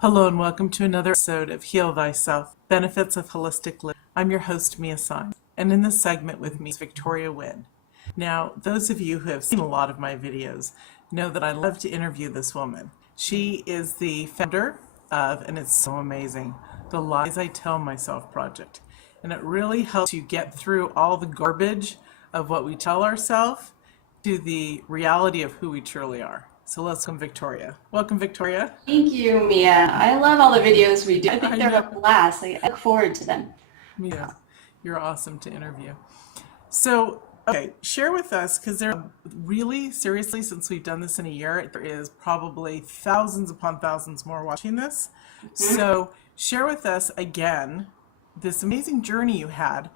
Hello and welcome to another episode of Heal Thyself, Benefits of Holistic Living. I'm your host, Mia Saenz, and in this segment with me is Victoria Wynn. Now, those of you who have seen a lot of my videos know that I love to interview this woman. She is the founder of, and it's so amazing, the Lies I Tell Myself project. And it really helps you get through all the garbage of what we tell ourselves to the reality of who we truly are. So let's welcome Victoria. Welcome, Victoria. Thank you, Mia. I love all the videos we do. I think I they're know. a blast. I look forward to them. Yeah, you're awesome to interview. So, okay, share with us, because there really, seriously, since we've done this in a year, there is probably thousands upon thousands more watching this. So, share with us again this amazing journey you had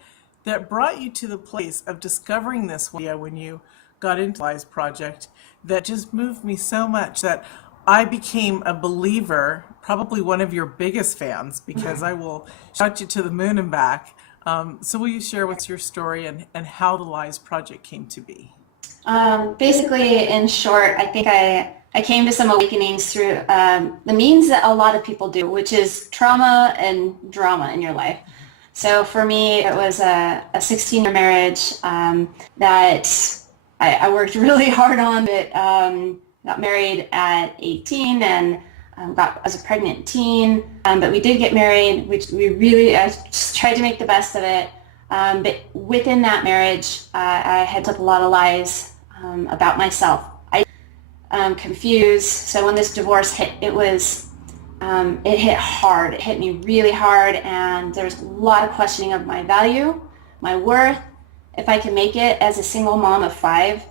that brought you to the place of discovering this idea when you got into Lies Project that just moved me so much that I became a believer, probably one of your biggest fans, because I will shout you to the moon and back. So will you share what's your story and how the Lies Project came to be? Basically, in short, I think I came to some awakenings through the means that a lot of people do, which is trauma and drama in your life. So for me, it was a 16-year marriage that I worked really hard on, but got married at 18 and got as a pregnant teen. But we did get married, which I just tried to make the best of it. But within that marriage, I had told a lot of lies about myself. I confused. So when this divorce hit, it hit hard. It hit me really hard, and there's a lot of questioning of my value, my worth, if I could make it as a single mom of 5.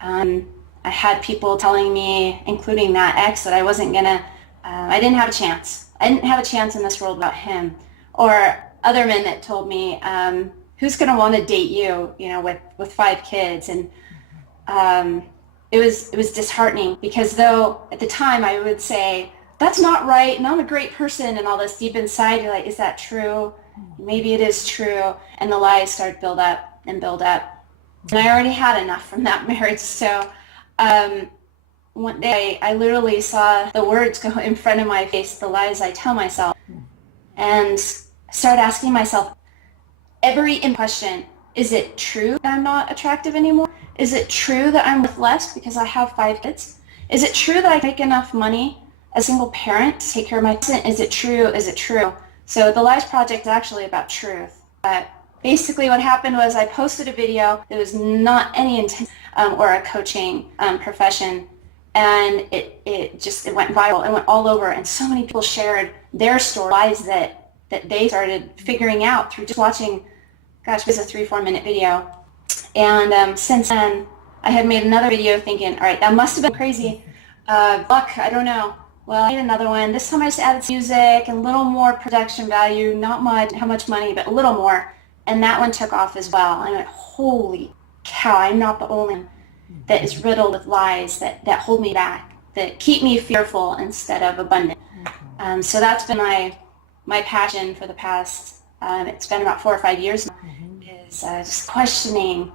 I had people telling me, including that ex, that I wasn't gonna, I didn't have a chance. I didn't have a chance in this world without him. Or other men that told me, who's gonna want to date you, with 5 kids. And it was disheartening, because though at the time I would say, that's not right, and I'm a great person, and all this deep inside, you're like, is that true? Maybe it is true. And the lies started to build up and build up. And I already had enough from that marriage. So one day I literally saw the words go in front of my face, the lies I tell myself, and started asking myself every question: is it true that I'm not attractive anymore? Is it true that I'm worth less because I have 5 kids? Is it true that I make enough money as a single parent to take care of my son? Is it true? Is it true? So the Lies Project is actually about truth. Basically what happened was I posted a video. There was not any intent or a coaching profession, and it went viral. It went all over, and so many people shared their story, lies that they started figuring out through just watching. Gosh, it was a 3-4 minute video. And since then, I had made another video thinking, all right, that must have been crazy. Luck, I don't know. Well, I made another one. This time I just added some music and a little more production value, not much, how much money, but a little more. And that one took off as well. I went, holy cow, I'm not the only one that is riddled with lies that hold me back, that keep me fearful instead of abundant. So that's been my passion for the past, it's been about 4 or 5 years now, is just questioning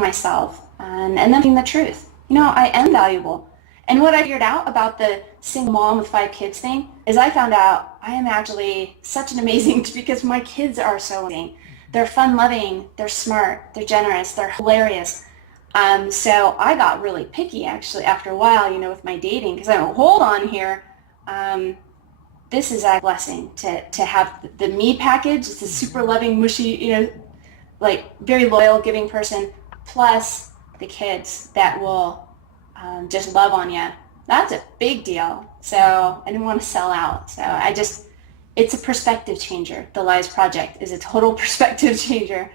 myself and then being the truth. I am valuable. And what I figured out about the single mom with 5 kids thing is I found out I am actually such an amazing, because my kids are so amazing. They're fun-loving, they're smart, they're generous, they're hilarious. So I got really picky, actually, after a while, with my dating, because I went, hold on here. This is a blessing to have the me package. It's a super loving, mushy, like very loyal, giving person, plus the kids that will just love on you. That's a big deal. So I didn't want to sell out. So it's a perspective changer. The Lies Project is a total perspective changer.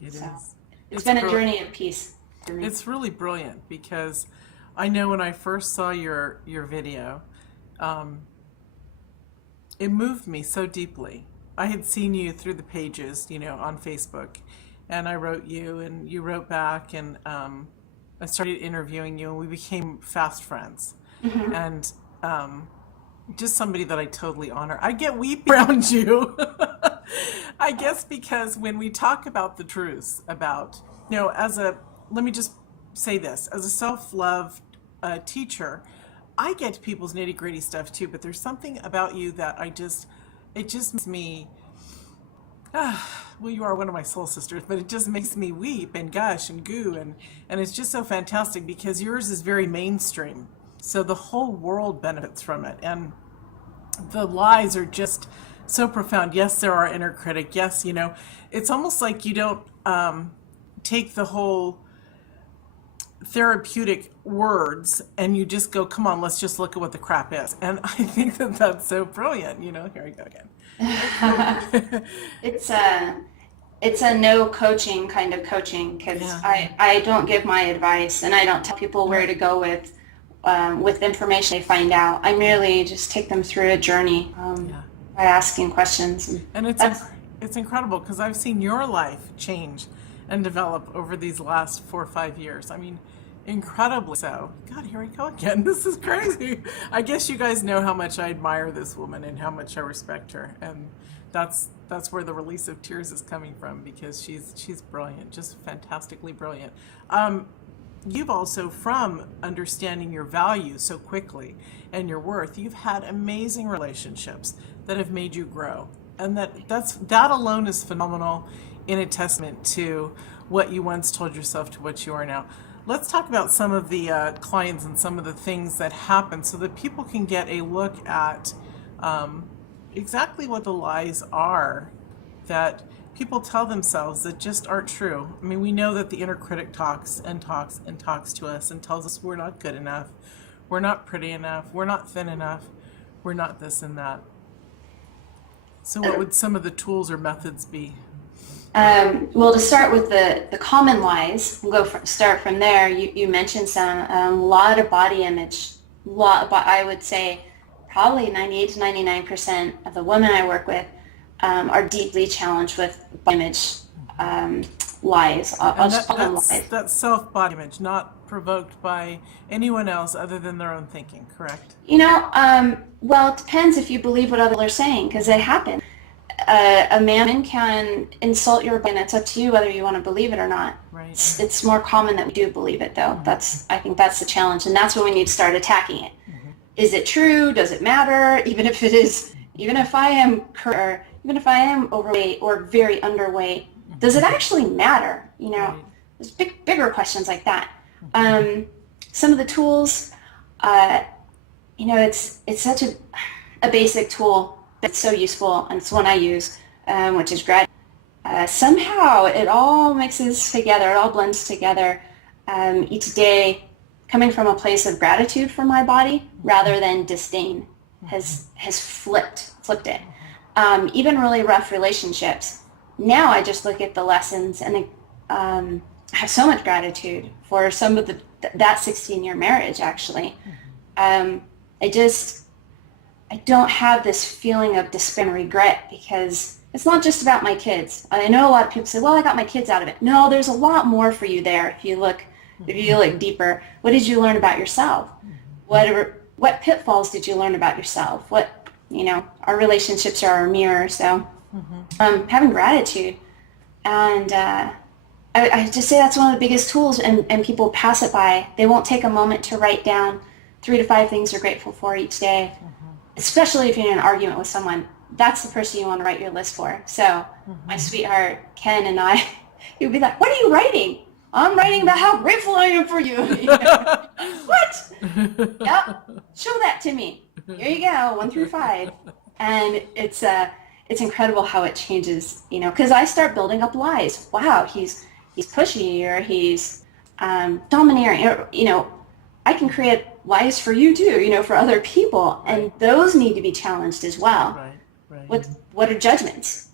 It's been a journey of peace for me. It's really brilliant, because I know when I first saw your video, it moved me so deeply. I had seen you through the pages, on Facebook, and I wrote you, and you wrote back, and I started interviewing you, and we became fast friends. And just somebody that I totally honor. I get weepy around you. I guess because when we talk about the truths about, let me just say this, as a self-love teacher, I get to people's nitty gritty stuff too, but there's something about you that it just makes me, well, you are one of my soul sisters, but it just makes me weep and gush and goo. And it's just so fantastic because yours is very mainstream. So the whole world benefits from it. And the lies are just so profound. Yes, there are inner critic. Yes, it's almost like you don't take the whole therapeutic words and you just go, come on, let's just look at what the crap is. And I think that that's so brilliant. Here we go again. It's a no coaching kind of coaching, because I don't give my advice and I don't tell people where to go with information they find out. I merely just take them through a journey by asking questions. And it's incredible because I've seen your life change and develop over these last 4 or 5 years. I mean, incredibly so. God, here we go again. This is crazy. I guess you guys know how much I admire this woman and how much I respect her. And that's where the release of tears is coming from, because she's brilliant, just fantastically brilliant. You've also, from understanding your value so quickly and your worth, you've had amazing relationships that have made you grow. And that alone is phenomenal in a testament to what you once told yourself to what you are now. Let's talk about some of the clients and some of the things that happen so that people can get a look at exactly what the lies are that people tell themselves that just aren't true. I mean, we know that the inner critic talks and talks and talks to us and tells us we're not good enough, we're not pretty enough, we're not thin enough, we're not this and that. So what would some of the tools or methods be? Well, to start with the common lies, we'll start from there. You mentioned some, a lot of body image. I would say probably 98 to 99% of the women I work with are deeply challenged with body image lies. That's self-body image, not provoked by anyone else other than their own thinking, correct? Well, it depends if you believe what others are saying, because it happens. A man can insult your body, and it's up to you whether you want to believe it or not. Right. It's more common that we do believe it, though. I think that's the challenge, and that's when we need to start attacking it. Mm-hmm. Is it true? Does it matter? Even if I am overweight or very underweight, does it actually matter? Right. There's bigger questions like that. Some of the tools, it's such a basic tool. That's so useful, and it's one I use, which is gratitude. Somehow it all mixes together, it all blends together each day, coming from a place of gratitude for my body rather than disdain has flipped it. Even really rough relationships. Now I just look at the lessons and I have so much gratitude for some of that 16-year marriage, actually. I don't have this feeling of despair and regret, because it's not just about my kids. I know a lot of people say, well, I got my kids out of it. No, there's a lot more for you there if you look deeper. What did you learn about yourself? What pitfalls did you learn about yourself? Our relationships are our mirror. So having gratitude. And I just say that's one of the biggest tools, and people pass it by. They won't take a moment to write down 3 to 5 things they're grateful for each day. Especially if you're in an argument with someone, that's the person you want to write your list for. So my sweetheart, Ken, and I, he'd be like, what are you writing? I'm writing about how grateful I am for you. What? Yep. Show that to me. Here you go, 1 through 5. And it's incredible how it changes, because I start building up lies. Wow, he's pushy, or he's domineering, or, I can create lies for you too, for other people, and those need to be challenged as well. Right. What are judgments?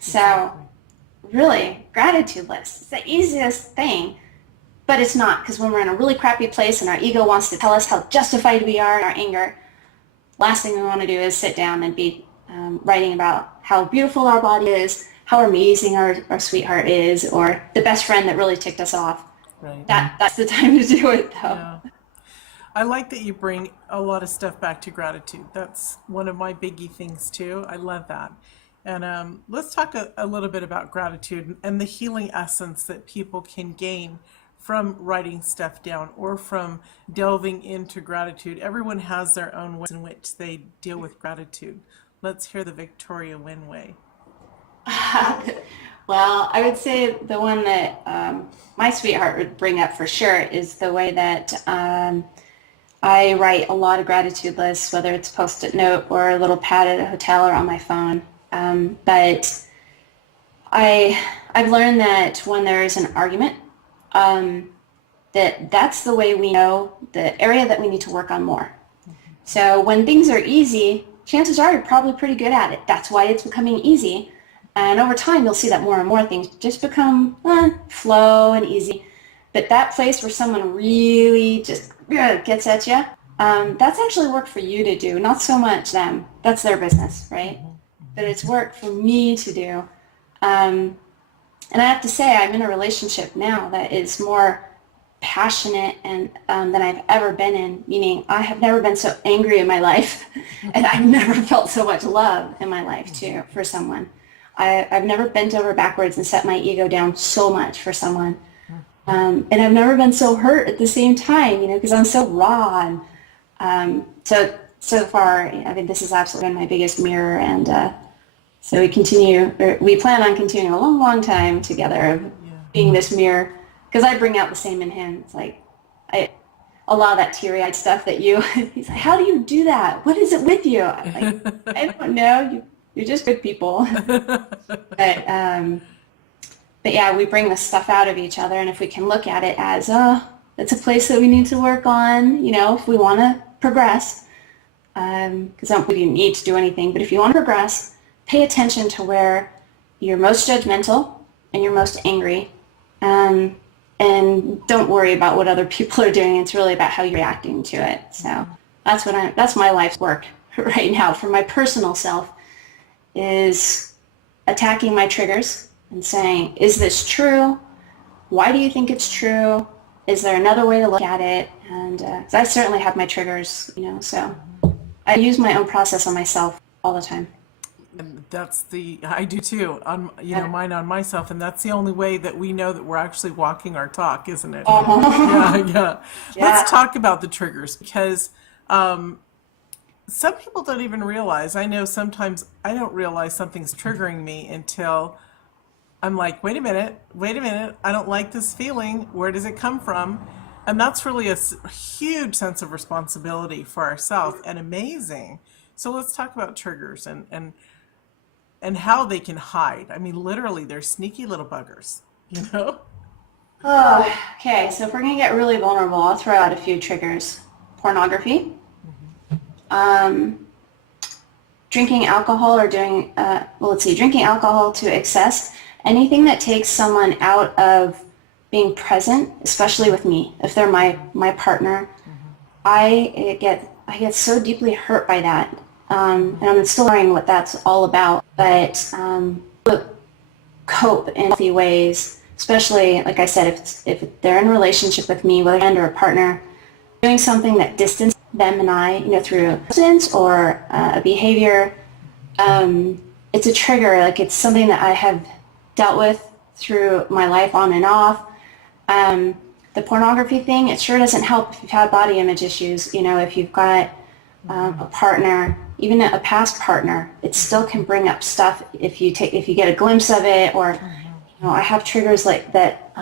So really, gratitude list. It's the easiest thing, but it's not, because when we're in a really crappy place and our ego wants to tell us how justified we are in our anger, last thing we want to do is sit down and be writing about how beautiful our body is, how amazing our sweetheart is, or the best friend that really ticked us off. Right. That's the time to do it, though. Yeah. I like that you bring a lot of stuff back to gratitude. That's one of my biggie things too. I love that. And let's talk a little bit about gratitude and the healing essence that people can gain from writing stuff down or from delving into gratitude. Everyone has their own ways in which they deal with gratitude. Let's hear the Victoria Wynn way. Well, I would say the one that my sweetheart would bring up for sure is the way that I write a lot of gratitude lists, whether it's Post-it note or a little pad at a hotel or on my phone. But I've learned that when there is an argument, that's the way we know the area that we need to work on more. So when things are easy, chances are you're probably pretty good at it. That's why it's becoming easy. And over time, you'll see that more and more things just become flow and easy. But that place where someone really just gets at you, that's actually work for you to do, not so much them. That's their business, right? But it's work for me to do. And I have to say, I'm in a relationship now that is more passionate and than I've ever been in, meaning I have never been so angry in my life, and I've never felt so much love in my life, too, for someone. I've never bent over backwards and set my ego down so much for someone. And I've never been so hurt at the same time, because I'm so raw. And so far, I think this has absolutely been my biggest mirror. And so we plan on continuing a long, long time together of being this mirror, because I bring out the same in him. It's like, a lot of that teary-eyed stuff that he's like, how do you do that? What is it with you? I'm like, I don't know. You're just good people. But yeah, we bring the stuff out of each other, and if we can look at it as, it's a place that we need to work on, if we want to progress, because I don't believe you need to do anything, but if you want to progress, pay attention to where you're most judgmental and you're most angry, and don't worry about what other people are doing. It's really about how you're reacting to it. So that's my life's work right now for my personal self, is attacking my triggers and saying, is this true? Why do you think it's true? Is there another way to look at it? And 'cause I certainly have my triggers, so I use my own process on myself all the time. And I do too, mine on myself, and that's the only way that we know that we're actually walking our talk, isn't it? Yeah. Let's talk about the triggers, because some people don't even realize. I know sometimes I don't realize something's triggering me until I'm like, wait a minute, I don't like this feeling. Where does it come from? And that's really a huge sense of responsibility for ourselves, and amazing. So let's talk about triggers and how they can hide. I mean, literally, they're sneaky little buggers, Oh, okay, so if we're going to get really vulnerable, I'll throw out a few triggers. Pornography. Drinking alcohol or drinking alcohol to excess. Anything that takes someone out of being present, especially with me, if they're my partner, I get so deeply hurt by that. And I'm still learning what that's all about, but cope in healthy ways, especially, like I said, if they're in a relationship with me, whether a friend or a partner, doing something that distances them and I, through a substance or a behavior, it's a trigger. Like, it's something that I have dealt with through my life on and off. The pornography thing, it sure doesn't help if you've had body image issues. If you've got a partner, even a past partner, it still can bring up stuff if you get a glimpse of it, or I have triggers like that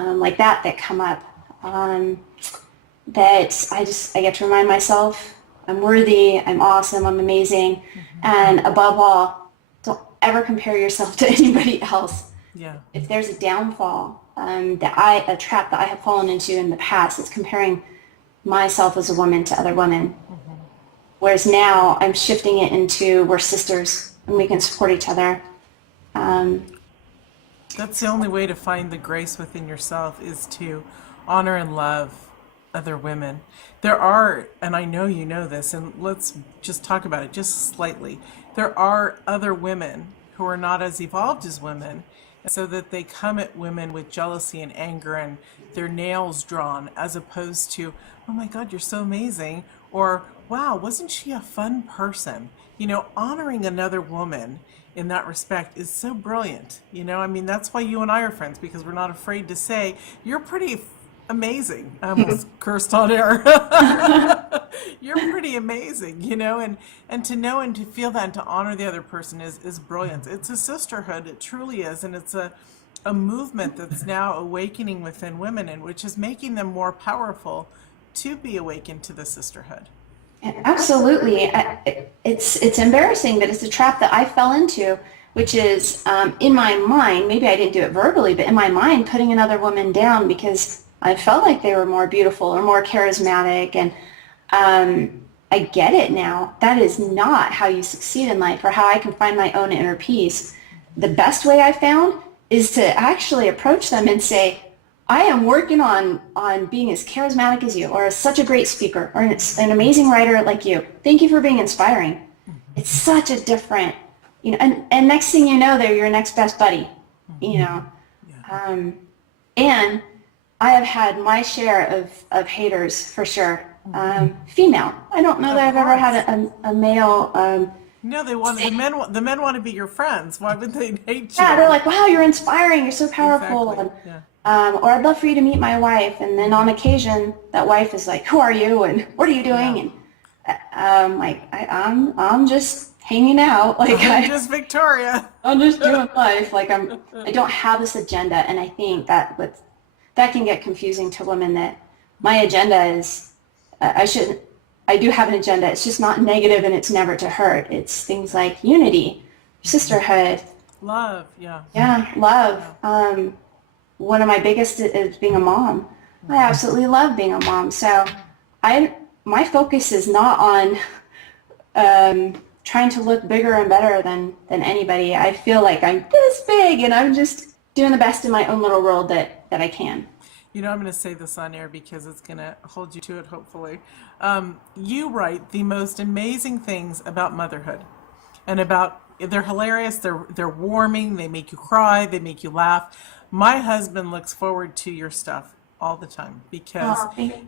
come up. That I get to remind myself I'm worthy, I'm awesome, I'm amazing, and above all, don't ever compare yourself to anybody else. Yeah. If there's a downfall, a trap that I have fallen into in the past, it's comparing myself as a woman to other women. Whereas now I'm shifting it into we're sisters and we can support each other. That's the only way to find the grace within yourself, is to honor and love other women. There are, and I know you know this, and let's just talk about it just slightly. There are other women who are not as evolved as women, so that they come at women with jealousy and anger and their nails drawn, as opposed to, oh my God, you're so amazing, or wow, wasn't she a fun person? Honoring another woman in that respect is so brilliant. That's why you and I are friends, because we're not afraid to say, you're pretty amazing. I almost cursed on air. You're pretty amazing, and to know and to feel that and to honor the other person is brilliant. It's a sisterhood, it truly is, and it's a movement that's now awakening within women, and which is making them more powerful to be awakened to the sisterhood. Absolutely. It's embarrassing, but it's a trap that I fell into, which is in my mind, maybe I didn't do it verbally, but in my mind, putting another woman down because I felt like they were more beautiful or more charismatic. And I get it now. That is not how you succeed in life or how I can find my own inner peace. The best way I found is to actually approach them and say, I am working on being as charismatic as you, or as such a great speaker, or an amazing writer like you. Thank you for being inspiring. It's such a different, and next thing you know, they're your next best buddy, Yeah. And I have had my share of haters for sure. Female. I don't know that I've ever had a male. No, the men want to be your friends. Why would they hate you? Yeah, they're like, wow, you're inspiring. You're so powerful. Exactly. Yeah. Or I'd love for you to meet my wife. And then on occasion, that wife is like, who are you? And what are you doing? And I'm just hanging out. I'm just Victoria. I'm just doing life. I don't have this agenda. And I think that can get confusing to women, that my agenda is, I do have an agenda. It's just not negative, and it's never to hurt. It's things like unity, sisterhood. Love, yeah. Yeah, love. One of my biggest is being a mom. I absolutely love being a mom. So my focus is not on trying to look bigger and better than anybody. I feel like I'm this big, and I'm just doing the best in my own little world that I can. I'm going to say this on air because it's going to hold you to it, hopefully. You write the most amazing things about motherhood, and they're hilarious, they're warming, they make you cry, they make you laugh. My husband looks forward to your stuff all the time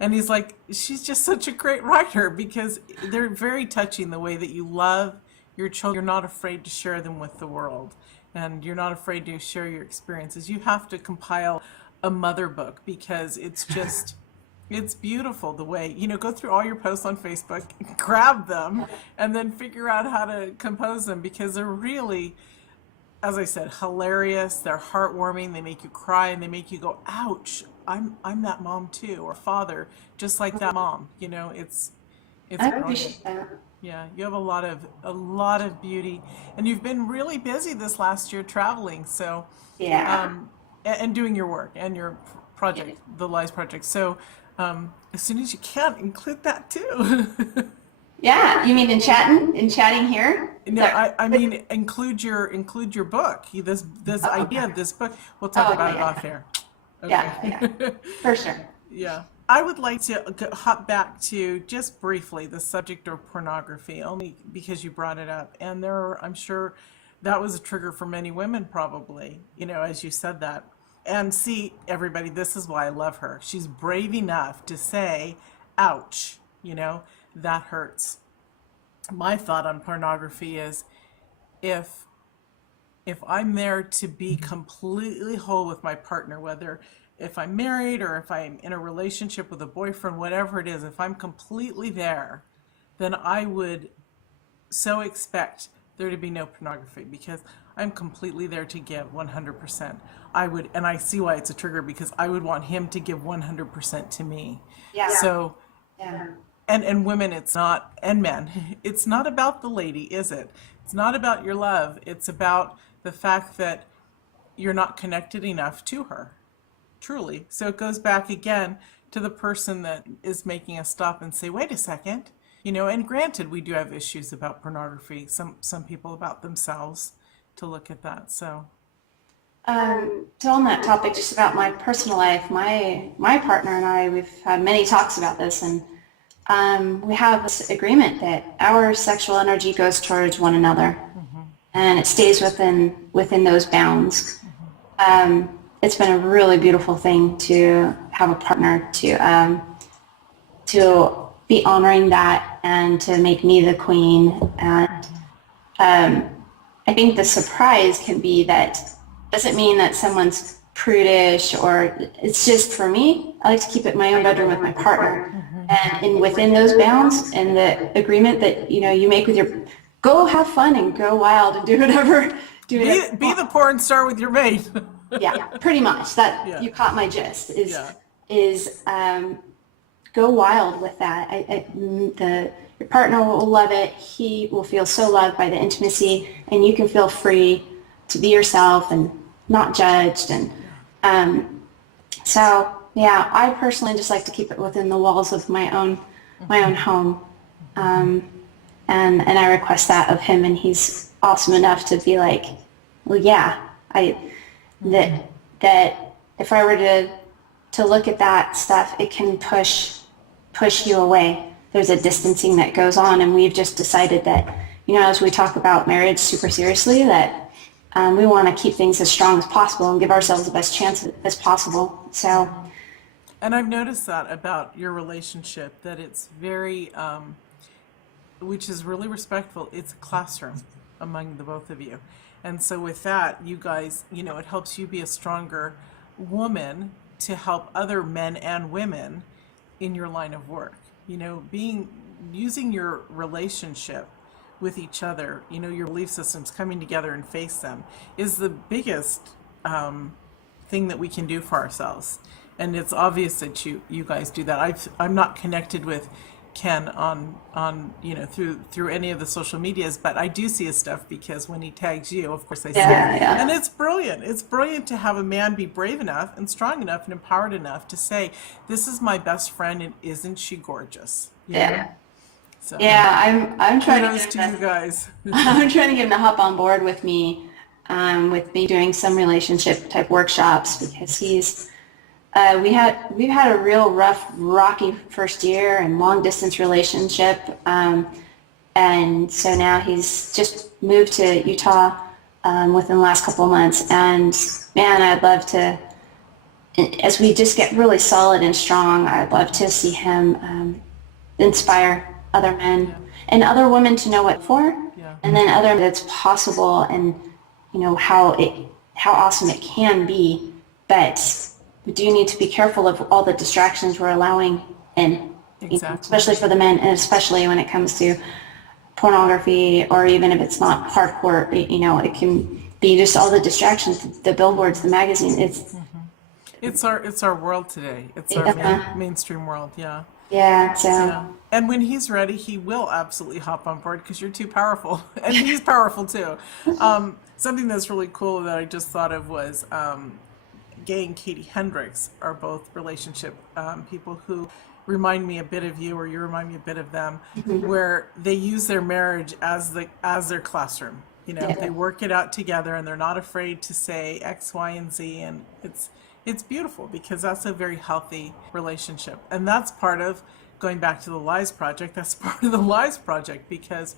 and he's like, she's just such a great writer, because they're very touching, the way that you love your children. You're not afraid to share them with the world, and you're not afraid to share your experiences. You have to compile a mother book because it's just it's beautiful the way, go through all your posts on Facebook, grab them, and then figure out how to compose them, because they're really, as I said, hilarious. They're heartwarming. They make you cry, and they make you go, ouch, I'm that mom too, or father, just like that mom. It's I brilliant. appreciate that. Yeah, you have a lot of beauty, and you've been really busy this last year traveling. So Yeah. and doing your work and your project, the Lies Project. So as soon as you can, include that too. Yeah, you mean in chatting here? No, I mean include your book. This idea of this book. We'll talk about it off air. Okay. Yeah, for sure. Yeah. I would like to hop back to just briefly the subject of pornography, only because you brought it up. And I'm sure that was a trigger for many women, probably, as you said that. And see, everybody, this is why I love her. She's brave enough to say, ouch, that hurts. My thought on pornography is, if I'm there to be completely whole with my partner, whether if I'm married or if I'm in a relationship with a boyfriend, whatever it is, if I'm completely there, then I would so expect there to be no pornography, because I'm completely there to give 100%. And I see why it's a trigger, because I would want him to give 100% to me. Yeah. So, Yeah. and women, and men, it's not about the lady, is it? It's not about your love. It's about the fact that you're not connected enough to her, truly. So it goes back again to the person that is making us stop and say, wait a second, and granted, we do have issues about pornography, some people about themselves, to look at that. So So on that topic, just about my personal life, my partner and I, we've had many talks about this, and we have this agreement that our sexual energy goes towards one another, and it stays within those bounds. It's been a really beautiful thing to have a partner to be honoring that and to make me the queen. And I think the surprise can be that doesn't mean that someone's prudish, or it's just, for me, I like to keep it in my own bedroom with my partner. And within those bounds and the agreement that, you make with go have fun and go wild and do whatever, Be the porn star with your mate. yeah, pretty much. That, Yeah. you caught my gist. Yeah. Is go wild with that. Your partner will love it. He will feel so loved by the intimacy, and you can feel free to be yourself and not judged. And so, yeah, I personally just like to keep it within the walls of my own home. And I request that of him, and he's awesome enough to be like, well, yeah, that if I were to look at that stuff, it can push you away. There's a distancing that goes on, and we've just decided that, as we talk about marriage super seriously, that we want to keep things as strong as possible and give ourselves the best chance as possible. So, and I've noticed that about your relationship, that it's very, which is really respectful. It's a classroom among the both of you. And so with that, you guys, it helps you be a stronger woman to help other men and women in your line of work. Using your relationship with each other, your belief systems, coming together and face them, is the biggest thing that we can do for ourselves. And it's obvious that you guys do that. I'm not connected with Ken on through any of the social medias, but I do see his stuff, because when he tags you, of course I see it. yeah. And it's brilliant. It's brilliant to have a man be brave enough and strong enough and empowered enough to say, this is my best friend, and isn't she gorgeous? Yeah. So Yeah, I'm trying kudos to to you guys. I'm trying to get him to hop on board with me doing some relationship type workshops, because we've had a real rough, rocky first year and long distance relationship, and so now he's just moved to Utah within the last couple of months, and man, I'd love to, as we just get really solid and strong, I'd love to see him inspire other men and other women to know what for, and then other that's possible, and how awesome it can be, but we do need to be careful of all the distractions we're allowing in, Exactly. especially for the men, and especially when it comes to pornography, or even if it's not hardcore, it can be just all the distractions, the billboards, the magazine. It's our world today. It's our mainstream world. Yeah. Yeah. So. Yeah. And when he's ready, he will absolutely hop on board, because you're too powerful, and he's powerful too. Something that's really cool that I just thought of was Gay and Katie Hendricks are both relationship people who remind me a bit of you, or you remind me a bit of them, where they use their marriage as their classroom. They work it out together, and they're not afraid to say X, Y, and Z, and it's beautiful, because that's a very healthy relationship. And that's part of, going back to the Lies Project, that's part of the Lies Project, because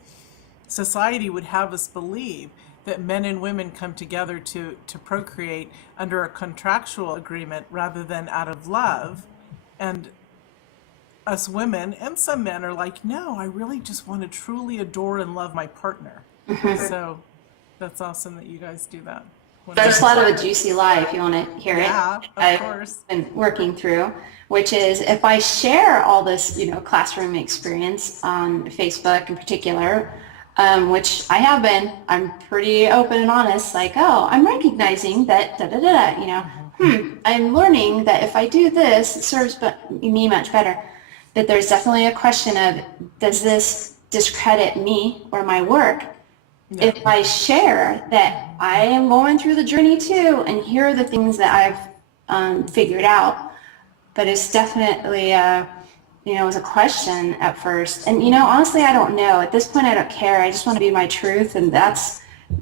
society would have us believe that men and women come together to procreate under a contractual agreement rather than out of love. And us women and some men are like, no, I really just want to truly adore and love my partner. So that's awesome that you guys do that. There's a lot of a juicy lie, if you want to hear it. Yeah, of I've course. been working through, which is, if I share all this, classroom experience on Facebook in particular, which I have been, I'm pretty open and honest, like, oh, I'm recognizing that, I'm learning that if I do this, it serves me much better. But there's definitely a question of, does this discredit me or my work? No. If I share that I am going through the journey too, and here are the things that I've figured out, but it's definitely it was a question at first. And, honestly, I don't know. At this point, I don't care. I just want to be my truth.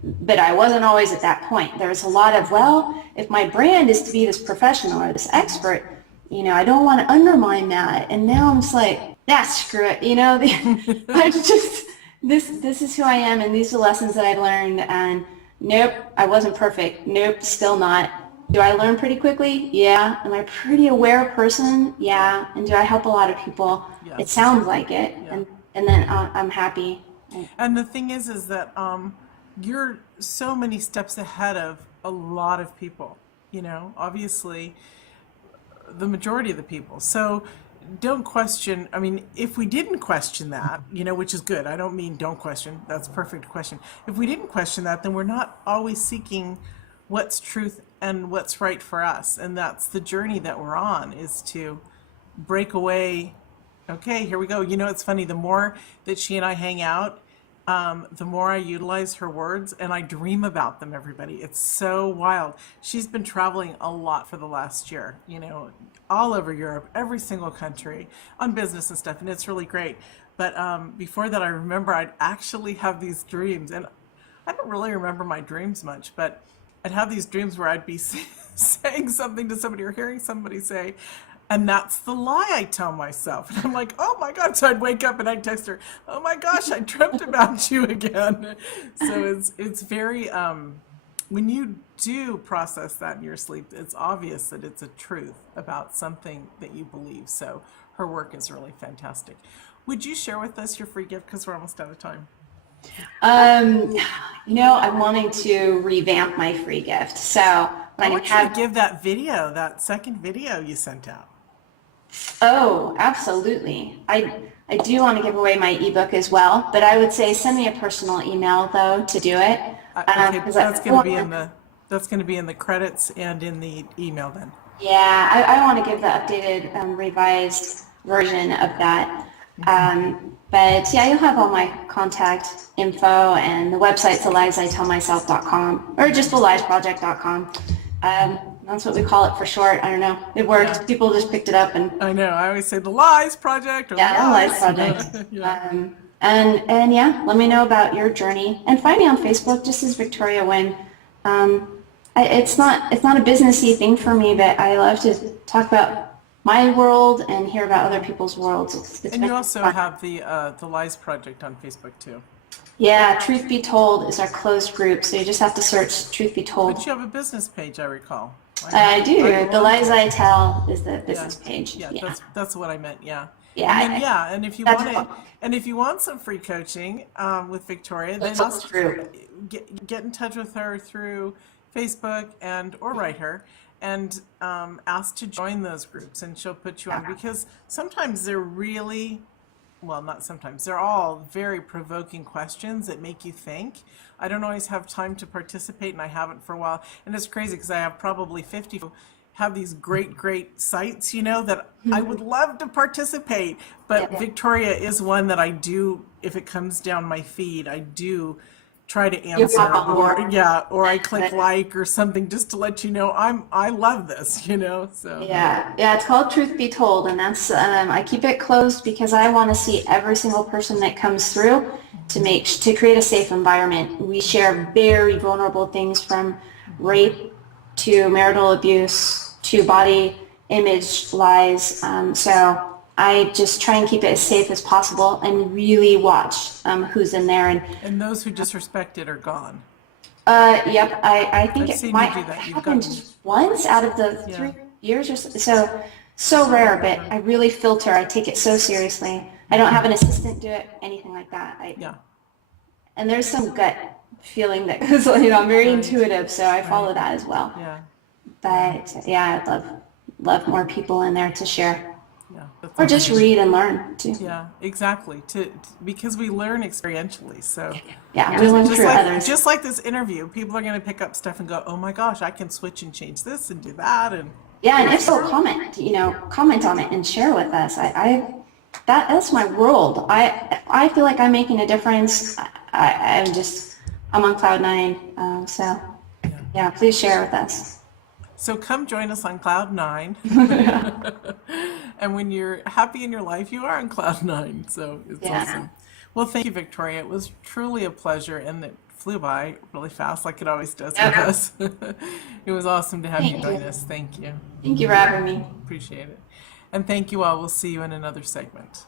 But I wasn't always at that point. There was a lot of, well, if my brand is to be this professional or this expert, I don't want to undermine that. And now I'm just like, screw it. I just, this is who I am, and these are lessons that I've learned. And nope, I wasn't perfect. Nope, still not. Do I learn pretty quickly? Yeah. Am I a pretty aware person? Yeah. And do I help a lot of people? Yes. It sounds like it. Yeah. And then I'm happy. And the thing is that you're so many steps ahead of a lot of people. obviously the majority of the people. So don't question. I mean, if we didn't question that, which is good. I don't mean don't question. That's a perfect question. If we didn't question that, then we're not always seeking what's truth and what's right for us. And that's the journey that we're on, is to break away. Okay, here we go. It's funny. The more that she and I hang out, the more I utilize her words, and I dream about them, everybody. It's so wild. She's been traveling a lot for the last year, all over Europe, every single country, on business and stuff, and it's really great. But before that, I remember I'd actually have these dreams, and I don't really remember my dreams much, but I'd have these dreams where I'd be saying something to somebody or hearing somebody say, and that's the lie I tell myself. And I'm like, oh my God. So I'd wake up and I'd text her, oh my gosh, I dreamt about you again. So it's very, when you do process that in your sleep, it's obvious that it's a truth about something that you believe. So her work is really fantastic. Would you share with us your free gift? Because we're almost out of time. I'm wanting to revamp my free gift. So I want you to give that video, that second video you sent out. Oh, absolutely. I do want to give away my ebook as well, but I would say send me a personal email though to do it. Okay, that's going to be in the credits and in the email then. Yeah, I want to give the updated, revised version of that. But yeah, you'll have all my contact info, and the website's theliesitellmyself.com or just theliesproject.com. That's what we call it for short. I don't know. It worked. Yeah. People just picked it up, and I know. I always say the Lies Project. Or yeah, the Lies Project. Yeah. And yeah, let me know about your journey, and find me on Facebook just as Victoria Wynn. It's not a businessy thing for me, but I love to talk about my world and hear about other people's worlds. It's and you also fun. Have the Lies Project on Facebook too. Yeah, Truth Be Told is our closed group, so you just have to search Truth Be Told. But you have a business page, I recall. I do. The Lies I Tell is the business page. Yeah, that's what I meant. Yeah. Yeah. And then, and if you want some free coaching with Victoria, then get in touch with her through Facebook or write her and ask to join those groups, and she'll put you on, because sometimes they're really, well, not sometimes, they're all very provoking questions that make you think. I don't always have time to participate, and I haven't for a while. And it's crazy because I have probably 50 who have these great sites, that I would love to participate. But Victoria is one that I do, if it comes down my feed, I do try to answer, or I click like or something just to let you know I love this, so. Yeah, it's called Truth Be Told, and that's I keep it closed because I want to see every single person that comes through to create a safe environment. We share very vulnerable things, from rape to marital abuse to body image lies. So I just try and keep it as safe as possible and really watch who's in there. And those who disrespect it are gone. Yep, I think it might have happened once out of the 3 years or so. So rare, but I really filter. I take it so seriously. I don't have an assistant do it, anything like that. And there's some gut feeling that goes on. I'm very intuitive, so I follow that as well. Yeah. But yeah, I'd love more people in there to share. Yeah, or just read and learn too. Yeah, exactly. Because we learn experientially. So we learn through others. Just like this interview, people are going to pick up stuff and go, "Oh my gosh, I can switch and change this and do that." And and if so, comment on it and share with us. That's my world. I feel like I'm making a difference. I'm on cloud 9. So please share with us. So come join us on Cloud 9. And when you're happy in your life, you are on Cloud 9. So it's awesome. Well, thank you, Victoria. It was truly a pleasure, and it flew by really fast, like it always does with us. It was awesome to have you join us. Thank you. Thank you for having me. Appreciate it. And thank you all. We'll see you in another segment.